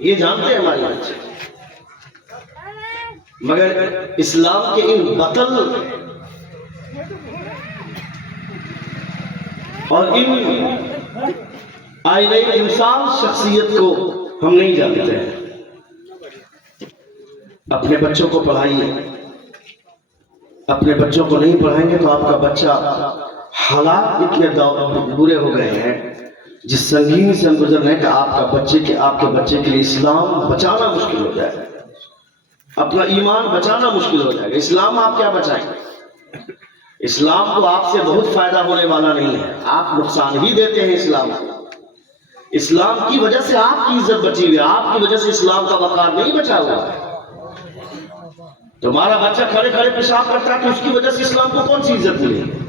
ये जानते हैं हमारे बच्चे, मगर इस्लाम के इन बतल और इन आईने इंसान शख्सियत को हम नहीं जानते हैं। अपने बच्चों को पढ़ाइए, अपने बच्चों को नहीं पढ़ाएंगे तो आपका बच्चा, हालात इतने बुरे हो गए हैं जिस संगीन से हम गुजर रहे हैं कि आपके बच्चे के लिए इस्लाम बचाना मुश्किल हो जाएगा, अपना ईमान बचाना मुश्किल हो जाएगा। इस्लाम आप क्या बचाएंगे? इस्लाम को आपसे बहुत फायदा होने वाला नहीं है, आप नुकसान ही देते हैं इस्लाम को। इस्लाम की वजह से आपकी इज्जत बची हुई है, आपकी वजह से इस्लाम का वकार नहीं बचा हुआ है। तुम्हारा बच्चा खड़े खड़े पेशाब करता है तो उसकी वजह से इस्लाम को कौन सी इज्जत मिलेगी?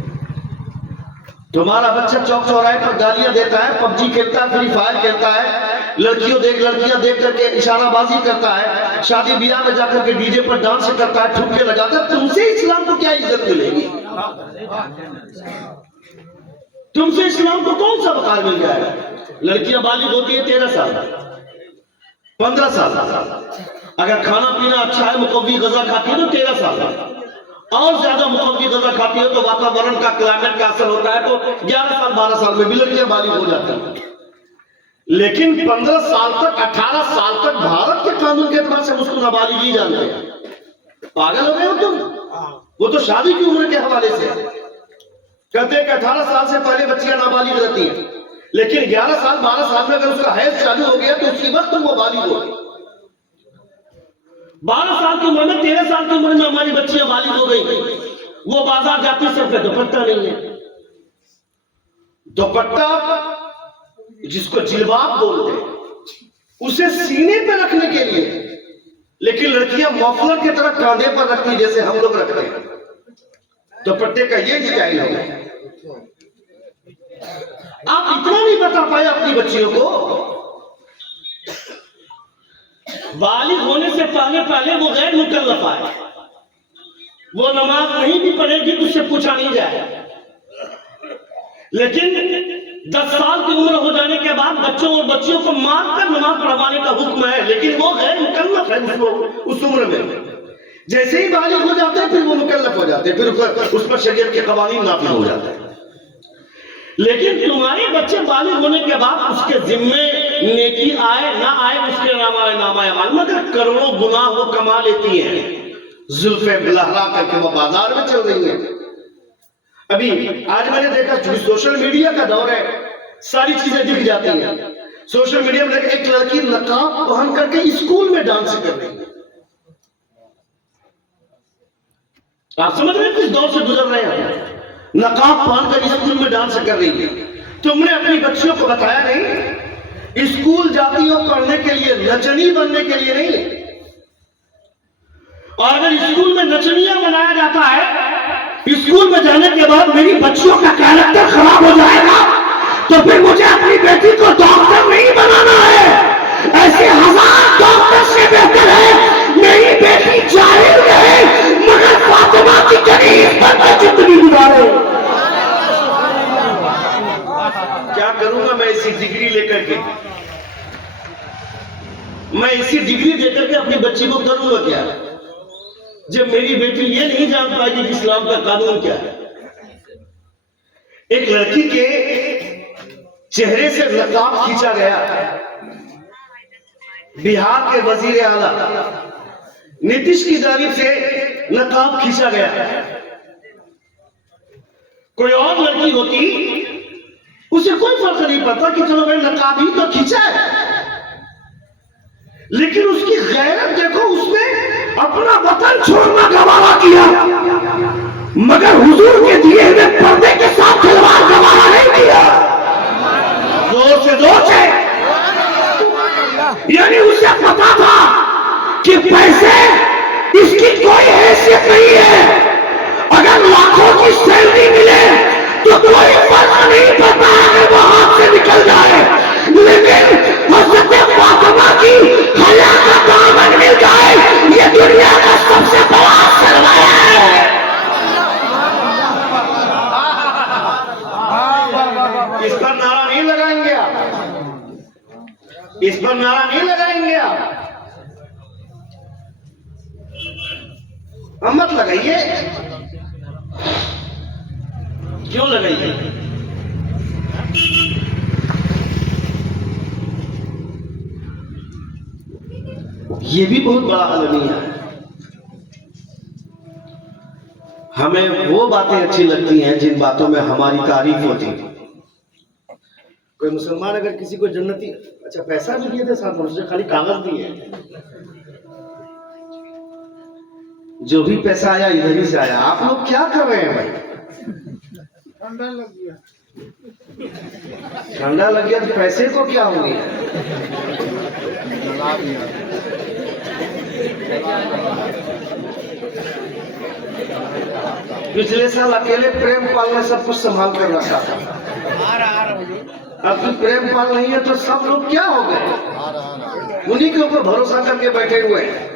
तुम्हारा बच्चा चौक चौराहे पर गालियां देता है, पबजी खेलता है, फ्री फायर खेलता है, लड़कियां देख करके इशाराबाजी करता है, शादी ब्याह में जाकर के डीजे पर डांस करता है, ठुमके लगाता है, तुमसे इस्लाम को क्या इज्जत मिलेगी? तुमसे इस्लाम को कौन सा वकार मिल जाएगा? लड़कियां बालिग होती है 13 साल 15 साल, अगर खाना पीना अच्छा है, मुकव्वी गजा खाती है तो 13 साल, और ज्यादा मुकव्वी गजा खाती है तो वातावरण का, क्लाइमेट का असर होता है तो 11 साल 12 साल में भी लड़कियां बालिग हो जाती है। लेकिन 15 साल तक, 18 साल तक भारत के कानून के एतबार से उसको नाबालिग ही जानते हैं। पागल हो गए हो तुम? वो तो शादी की उम्र के हवाले से कहते हैं कि 18 साल से पहले बच्चियां नाबालिग रहती हैं, लेकिन 11 साल 12 साल में अगर उसका हैज चालू हो गया तो उसी वक्त वो बालिग हो गई। 12 साल की उम्र में, 13 साल की उम्र में हमारी बच्चियां बालिग हो गई, वो बाजार जाती, सर पे दुपट्टा नहीं है। दुपट्टा जिसको जिलबाब बोलते हैं, उसे सीने पे रखने के लिए, लेकिन लड़कियां मफलर की तरह कांधे पर रखती जैसे हम लोग रखते हैं। दुपट्टे का ये स्टाइल है। आप इतना नहीं बता पाए अपनी बच्चियों को, बालिग होने से पहले वो गैर मुकल्लफा है, वो नमाज नहीं भी पढ़ेगी तो उससे पूछा नहीं जाएगा। लेकिन 10 साल की उम्र हो जाने के बाद बच्चों और बच्चियों को मारकर नमाज पढ़वाने का हुक्म है, लेकिन वो गैर मुकल्लफ है उस उम्र में। जैसे ही बालिग हो जाते हैं फिर वो मुकल्लफ हो जाते हैं, फिर उस पर शरीयत के कवानीन नाफिज हो जाते हैं। लेकिन तुम्हारे बच्चे बालिग होने के बाद उसके जिम्मे नेकी आए ना आए उसके नामाए मगर करोड़ों गुनाह वो कमा लेती हैं, जुल्फे लहरा करके वो बाजार में चल रही है। अभी आज मैंने देखा, सोशल मीडिया का दौर है, सारी चीजें दिख जाती हैं। सोशल मीडिया में एक लड़की नकाब पहन करके स्कूल में डांस कर रही है। आप समझ रहे हैं किस दौर से गुजर रहे हैं? नकाब पहनकर स्कूल में डांस कर रही है। तुमने अपनी बच्चियों को बताया नहीं, स्कूल जाती हो पढ़ने के लिए, नचनी बनने के लिए नहीं। और अगर स्कूल में नचनिया बनाया जाता है, स्कूल में जाने के बाद मेरी बच्चियों का कैरेक्टर खराब हो जाएगा, तो फिर मुझे अपनी बेटी को डॉक्टर नहीं बनाना है। ऐसे हजार डॉक्टर से बेहतर है मेरी बेटी जाहिर रहे मगर फातिमा की करीब बनकर जिंदगी गुजारे। क्या करूंगा मैं इसी डिग्री लेकर के? मैं इसी डिग्री देकर के अपनी बच्ची को करूंगा क्या, जब मेरी बेटी ये नहीं जान पाएगी कि इस्लाम का कानून क्या है? एक लड़की के चेहरे से नकाब खींचा गया, बिहार के वजीर आला नीतीश की जानिब से नकाब खींचा गया। कोई और लड़की होती उसे कोई फर्क नहीं पड़ता कि चलो भाई नकाब ही तो खींचा है, लेकिन उसकी गैरत देखो, उसने अपना वतन छोड़ना गवारा किया, मगर हुजूर के दिए हुए पर्दे के साथ खिलवाड़ गवारा नहीं किया। जोर से जोर से, यानी उसे पता था कि पैसे इसकी कोई हैसियत नहीं है, अगर लाखों की सैलरी मिले तो कोई फर्क नहीं पड़ता अगर वो हाथ से निकल जाए, लेकिन हज़रत फातिमा की हया का दामन मिल जाए, ये दुनिया का सबसे बड़ा सरमाया है। इस पर नारा नहीं लगाएंगे आप? इस पर नारा नहीं लगाएंगे आप, हम मत लगाइए। क्यों लगाइए? ये भी बहुत बड़ा अलमिया है। हमें वो बातें अच्छी लगती हैं जिन बातों में हमारी तारीफ होती है। कोई मुसलमान अगर किसी को जन्नती, अच्छा पैसा भी दिए थे साथ में, उसने खाली कागज दिए, जो भी पैसा आया इधर ही से आया। आप लोग क्या कर रहे हैं भाई? ठंडा लग गया, ठंडा लग गया तो पैसे को क्या हो गया? पिछले साल अकेले प्रेमपाल ने सब कुछ संभाल कर रखा था, अब तो प्रेमपाल नहीं है तो सब लोग क्या हो गए? उन्हीं के ऊपर भरोसा करके बैठे हुए हैं।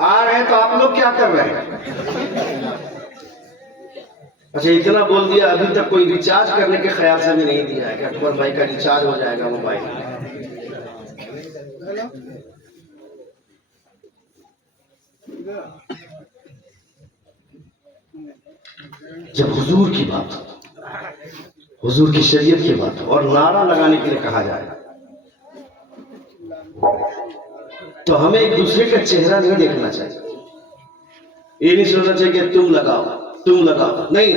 आ रहे हैं तो आप लोग क्या कर रहे हैं? अच्छा इतना बोल दिया, अभी तक कोई रिचार्ज करने के ख्याल से भी नहीं दिया है कि अकबर भाई का रिचार्ज हो जाएगा मोबाइल। जब हुजूर की बात हो, हुजूर की शरीयत की बात हो और नारा लगाने के लिए कहा जाए तो हमें एक दूसरे का चेहरा नहीं देखना चाहिए। ये नहीं सोचना चाहिए कि तुम लगाओ तुम लगाओ, नहीं।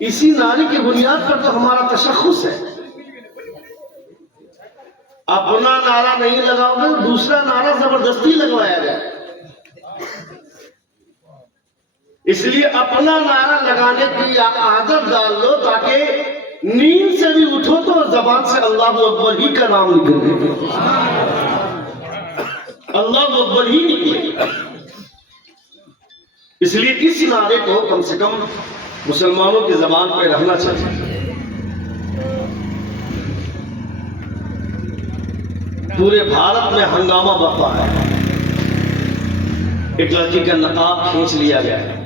इसी नारे की बुनियाद पर तो हमारा तशख्खुस है। अपना नारा नहीं लगाओगे तो दूसरा नारा जबरदस्ती लगवाया जाए। इसलिए अपना नारा लगाने की आदत डाल लो ताकि नींद से भी उठो तो जबान से अल्लाह अकबर ही का नाम निकले, अल्लाह अकबर ही निकले। इसलिए इस नारे को कम से कम मुसलमानों की जबान पर रहना चाहिए। पूरे भारत में हंगामा बरपा है। एक लड़की का नकाब खींच लिया गया है।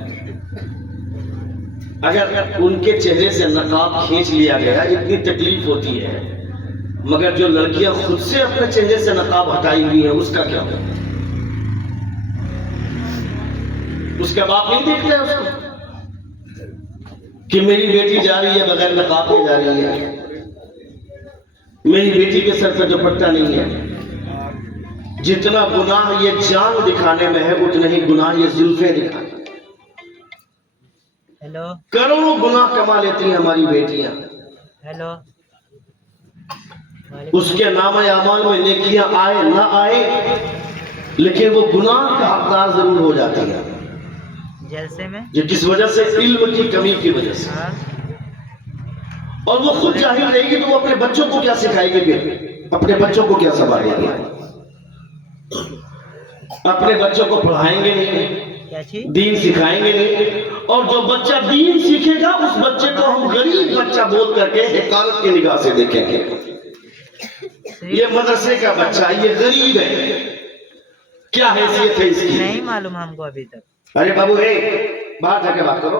अगर उनके चेहरे से नकाब खींच लिया गया, इतनी तकलीफ होती है, मगर जो लड़कियां खुद से अपने चेहरे से नकाब हटाई हुई हैं उसका क्या होगा? उसके बाप नहीं देखते उसको कि मेरी बेटी जा रही है बगैर नकाब के जा रही है, मेरी बेटी के सर पर दुपट्टा नहीं है। जितना गुनाह ये जान दिखाने में है उतना ही गुनाह ये जुल्फे दिखाने। हेलो, करोड़ों गुनाह कमा लेती हैं हमारी बेटियां। हेलो, उसके नाम अमाल में नेकियां आए ना आए, लेकिन वो गुनाह का हकदार जरूर हो जाती है। जलसे में जो किस वजह से? इल्म की कमी की वजह से। हाँ? और वो खुद जाहिल रहेगी तो वो अपने बच्चों को क्या सिखाएगी? फिर अपने बच्चों को क्या संभालेगी? अपने बच्चों को पढ़ाएंगे नहीं, क्या चीज? दीन सिखाएंगे नहीं। और जो बच्चा दीन सीखेगा उस बच्चे को हम गरीब बच्चा बोल करके हकालत की निगाह से देखेंगे। ये मदरसे का बच्चा, ये गरीब है, क्या हैसियत है इसकी? नहीं मालूम हमको अभी तक। अरे बाबू हे, बाहर जाके बात करो।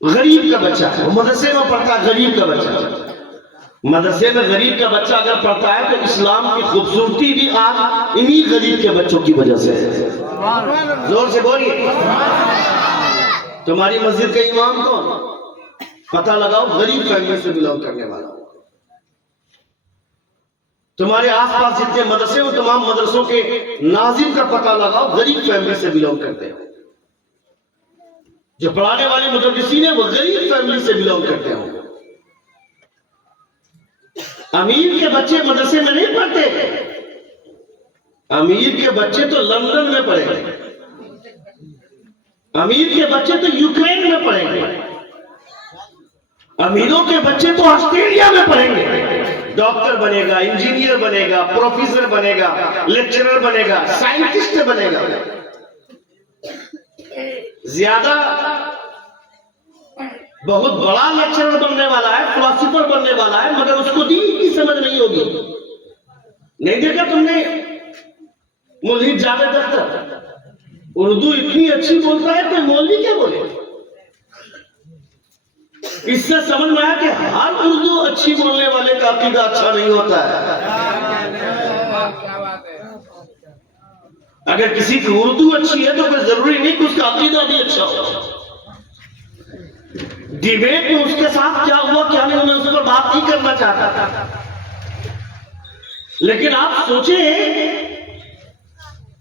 गरीब का बच्चा है, वो मदरसे में पढ़ता है। गरीब का बच्चा, मदरसे में गरीब का बच्चा अगर पढ़ता है तो इस्लाम की खूबसूरती भी आज इन्हीं गरीब के बच्चों की वजह से है। जोर से बोलिए। तुम्हारी मस्जिद का इमाम कौन? पता लगाओ, गरीब फैमिली से बिलोंग करने वाला। तुम्हारे आसपास जितने मदरसे हो तमाम मदरसों के नाजिम का पता लगाओ, गरीब फैमिली से बिलोंग करते हो। जो पढ़ाने वाले मुदर्रिसीन हैं वो गरीब फैमिली से बिलोंग करते हो। अमीर के बच्चे मदरसे में नहीं पढ़ते, अमीर के बच्चे तो लंदन में पढ़ेंगे, अमीर के बच्चे तो यूक्रेन में पढ़ेंगे, अमीरों के बच्चे तो ऑस्ट्रेलिया में पढ़ेंगे। डॉक्टर बनेगा, इंजीनियर बनेगा, प्रोफेसर बनेगा, लेक्चरर बनेगा, साइंटिस्ट बनेगा। ज्यादा बहुत बड़ा लेक्चरर बनने वाला है, फिलोसोफर बनने वाला है, मगर उसको दीन की समझ नहीं होगी। नहीं देखा तुमने मौलवी जावेद अख्तर उर्दू इतनी अच्छी बोलता है तो मौलवी क्या बोले? इससे समझ में आया कि हर उर्दू अच्छी बोलने वाले का अकीदा अच्छा नहीं होता है। अगर किसी की उर्दू अच्छी है तो फिर जरूरी नहीं कि उसका अकीदा भी अच्छा हो। डिबेट में उसके साथ क्या हुआ क्या नहीं, मैं उस पर बात नहीं करना चाहता था, लेकिन आप सोचे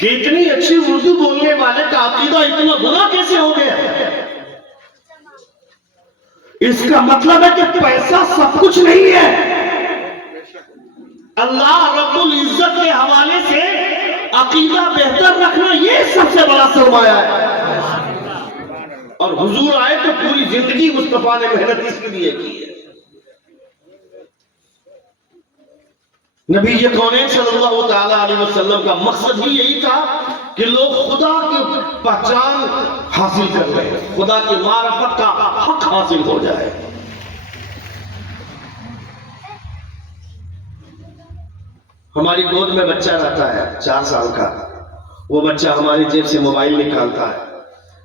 कि इतनी अच्छी उर्दू बोलने वाले का अकीदा इतना बुरा कैसे हो गया? इसका मतलब है कि पैसा सब कुछ नहीं है। अल्लाह रब्बुल इज्जत के हवाले से अकीदा बेहतर रखना ये सबसे बड़ा सरमाया है। और हुजूर आए तो पूरी जिंदगी मुस्तफा ने मेहनत इसके लिए की है। नबी ये कौनैन सल्लल्लाहु ताला अलैहि वसल्लम का मकसद भी यही था कि लोग खुदा की पहचान हासिल कर रहे, खुदा की मारफत का हक हासिल हो जाए। हमारी गोद में बच्चा रहता है 4 साल का, वो बच्चा हमारी जेब से मोबाइल निकालता है,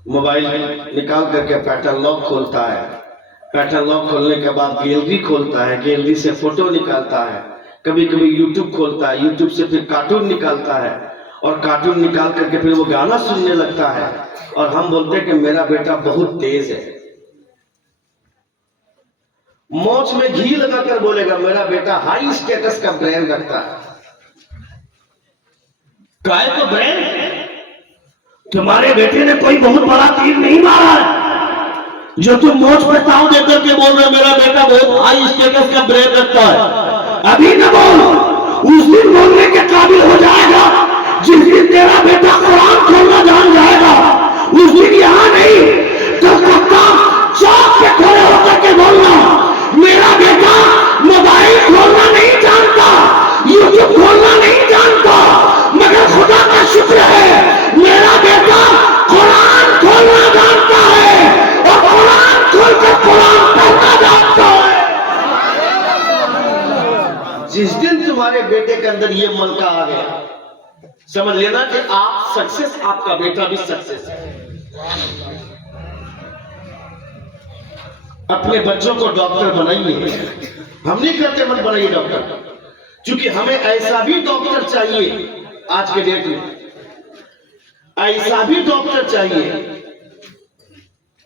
मोबाइल निकाल करके पैटर्न लॉक खोलता है, पैटर्न लॉक खोलने के बाद गैलरी खोलता है, गैलरी से फोटो निकालता है, कभी कभी यूट्यूब खोलता है, यूट्यूब से फिर कार्टून निकालता है और कार्टून निकाल करके फिर वो गाना सुनने लगता है। और हम बोलते हैं कि मेरा बेटा बहुत तेज है। मोच में घी लगाकर बोलेगा मेरा बेटा हाई स्टेटस का ब्रेन रखता है। काय को ब्रेन? तुम्हारे बेटे ने कोई बहुत बड़ा तीर नहीं मारा है जो तुम मोच पे ताव देकर के बोल रहे मेरा बेटा बहुत हाई स्टेटस का ब्रेन रखता है। अभी न बोल, उस दिन बोलने के काबिल हो जाएगा जिस दिन तेरा बेटा कुरान खोलना जान जाएगा। उस दिन यहाँ नहीं कलकत्ता चौक पे खड़े होकर के बोलना मेरा बेटा मोबाइल खोलना नहीं जानता, यूट्यूब खोलना नहीं जानता, मगर खुदा का शुक्र है मेरा बेटा कुरान खोलना जानता है और कुरान खोलकर कुरान पढ़ना जानता है। जिस दिन तुम्हारे बेटे के अंदर ये मलका आ गया, समझ लेना कि आप सक्सेस, आपका बेटा भी सक्सेस है। अपने बच्चों को डॉक्टर बनाइए, हम नहीं कहते मत बनाइए डॉक्टर, क्योंकि हमें ऐसा भी डॉक्टर चाहिए आज के डेट में, ऐसा भी डॉक्टर चाहिए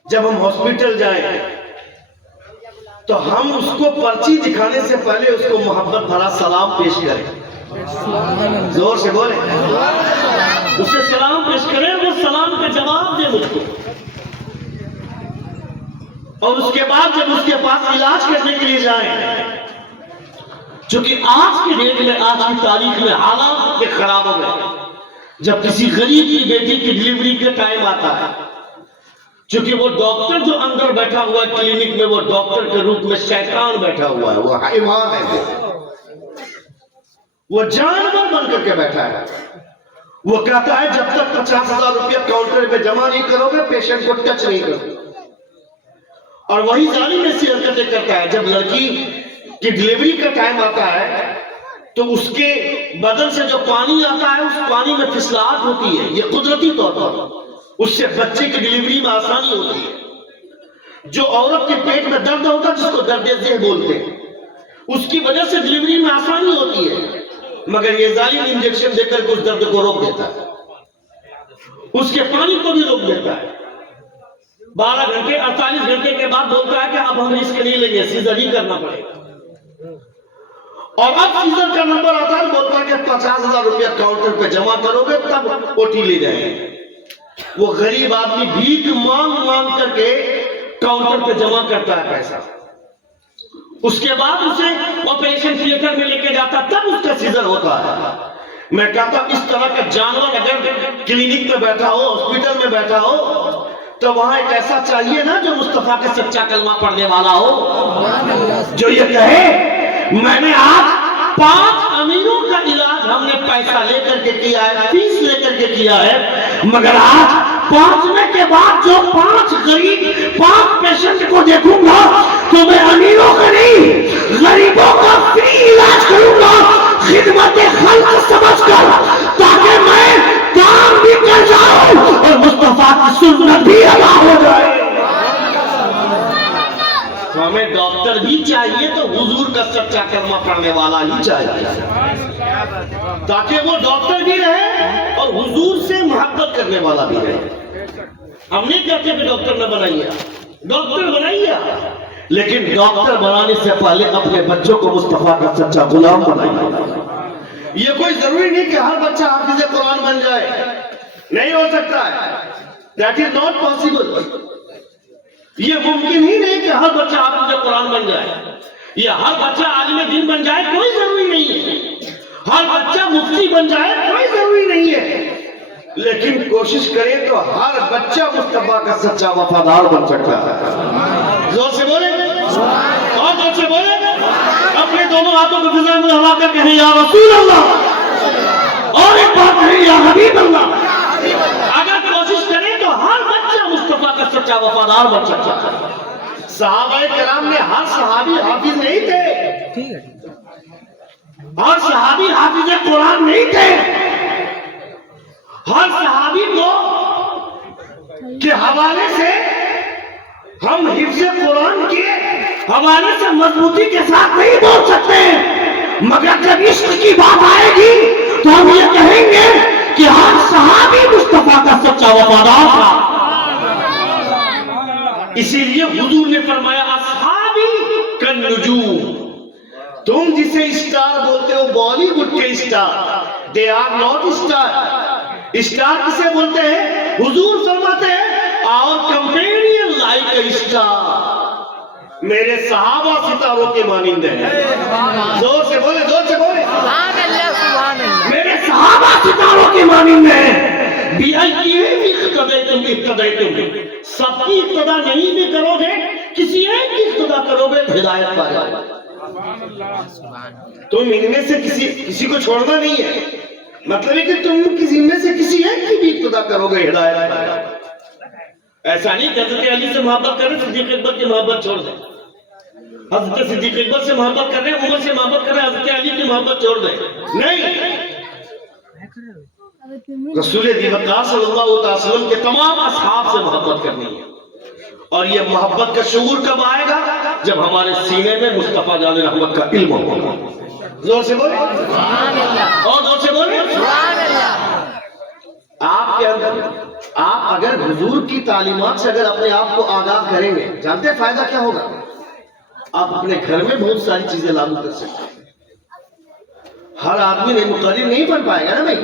जब हम हॉस्पिटल जाएं तो हम उसको पर्ची दिखाने से पहले उसको मोहब्बत भरा सलाम पेश करें। जोर से बोले, उसे सलाम पेश करें, वो सलाम का जवाब दे मुझको, और उसके बाद जब उसके पास इलाज करने के लिए जाएं, क्योंकि आज के डेट में, आज की तारीख में हालात खराब हो गए। जब किसी गरीब की बेटी की डिलीवरी का टाइम आता है, क्योंकि वो डॉक्टर जो अंदर बैठा हुआ है क्लिनिक में, वो डॉक्टर के रूप में शैतान बैठा हुआ है, वो हैवान है, वो जानवर बन करके बैठा है। वो कहता है जब तक 50,000 रुपया काउंटर पे जमा नहीं करोगे पेशेंट को टच नहीं करोगे। और वही जालिम ऐसी हरकतें करता है। जब लड़की की डिलीवरी का टाइम आता है तो उसके बदन से जो पानी आता है उस पानी में फिसलाहट होती है, ये कुदरती तौर पर, उससे बच्चे की डिलीवरी में आसानी होती है। जो औरत के पेट में दर्द होता है जिसको दर्द बोलते हैं, उसकी वजह से डिलीवरी में आसानी होती है, मगर ये जालिम इंजेक्शन देकर उस दर्द को रोक देता है, उसके पानी को भी रोक देता है। 12 घंटे 48 घंटे के बाद बोलता है कि अब हम रिस्क नहीं लेंगे, सीजर ही करना पड़ेगा। और अब सीजर का नंबर आता है, बोलता है कि 50,000 रुपया काउंटर पे जमा करोगे तब ओटी ले जाएंगे। वो गरीब आदमी भीख मांग मांग करके काउंटर पे जमा करता है पैसा, उसके बाद उसे ऑपरेशन थिएटर में लेके जाता, तब उसका सीजर होता है। मैं कहता इस तरह का जानवर अगर क्लिनिक में बैठा हो, हॉस्पिटल में बैठा हो, तो वहां एक ऐसा चाहिए ना जो मुस्तफा का सच्चा कलमा पढ़ने वाला हो, जो ये कहे मैंने आज 5 अमीरों का इलाज हमने पैसा लेकर के किया है, फीस लेकर के किया है, मगर आज 5वें के बाद जो 5 गरीब 5 पेशेंट को देखूंगा तो मैं अमीरों का नहीं गरीबों का फ्री इलाज करूंगा, खिदमत खल्क समझकर ताकि मैं काम भी कर जाऊं और मुस्तफा की सुन्नत भी अदा हो जाए। तो हमें डॉक्टर भी चाहिए तो हुजूर का सच्चा कलमा पढ़ने वाला ही चाहिए, ताकि वो डॉक्टर भी रहे और हुजूर से मोहब्बत करने वाला भी रहे। हम नहीं कहते कि डॉक्टर न बनाइए, डॉक्टर बनाइए, लेकिन डॉक्टर बनाने से पहले अपने बच्चों को मुस्तफा का सच्चा गुलाम बनाइए। ये कोई जरूरी नहीं कि हर बच्चा हाफिज कुरान बन जाए, नहीं हो सकता है, दैट इज नॉट पॉसिबल। ये मुमकिन ही नहीं कि हर बच्चा हाफिज कुरान बन जाए, या हर बच्चा आलिम दीन बन जाए, कोई जरूरी नहीं है। हर बच्चा मुफ्ती बन जाए, कोई जरूरी नहीं है, लेकिन कोशिश करें तो हर बच्चा मुस्तफा का सच्चा वफादार बन सकता है। जोर से बोले और जोर से बोले, अपने दोनों हाथों को फिजा में हवा कर कहें या रसूल अल्लाह, और एक बार कहें या हबीब अल्लाह। अगर कोशिश करें तो हर बच्चा मुस्तफा का सच्चा वफादार बन सकता है। सहाबाए किराम ने हर सहाबी हाफिज नहीं थे, हर सहाबी हाफिज कुरान नहीं थे। हर सहाबी को के हवाले से हम हिफ्ज़ कुरान के हवाले से मजबूती के साथ नहीं बोल सकते, मगर जब इश्क की बात आएगी तो हम ये कहेंगे कि हर सहाबी मुस्तफा का सच्चा वफादार था। इसीलिए हुजूर ने फरमाया असहाबी कन नुजूम, तुम जिसे स्टार बोलते हो बॉलीवुड के star, they are not star. Star किसे बोलते हैं? हुजूर फरमाते हैं our companion like a star, मेरे सहाबा सितारों के मानिंदे हैं। जोर से बोले, जोर से बोले, मेरे सहाबा सितारों के मानिंदे हैं। सबकी इक्तदा नहीं भी करोगे, किसी एक की इक्तदा करोगे तो हिदायत पा जाओगे। तुम इनमें से किसी को छोड़ना नहीं है, मतलब है कि तुम किसी में से किसी एक की भी इक्तदा करोगे, हिदायत पाएगा। ऐसा नहीं कि हज़रत अली से मोहब्बत करें, सिद्दीक़ अकबर की मोहब्बत छोड़ दें। हज़रत सिद्दीक़ अकबर से मोहब्बत कर रहे हैं, उमर से मोहब्बत कर रहे हैं, हज़रत अली की मोहब्बत छोड़ दें, नहीं। रसूल दिवकार सल्लल्लाहु अलैहि वसल्लम के तमाम असहाब से मोहब्बत करनी है। और ये मोहब्बत का शऊर कब आएगा? जब हमारे सीने में मुस्तफा जाने रहमत का इल्म होगा। जोर से बोले और जोर से बोले। आपके अंदर, आप अगर हुजूर की तालीमात से अगर अपने आप को आगाह करेंगे, जानते हैं फायदा क्या होगा? आप अपने घर में बहुत सारी चीजें लागू कर सकते हैं। हर आदमी नहीं, मुकर्रिर नहीं बन पाएगा ना भाई।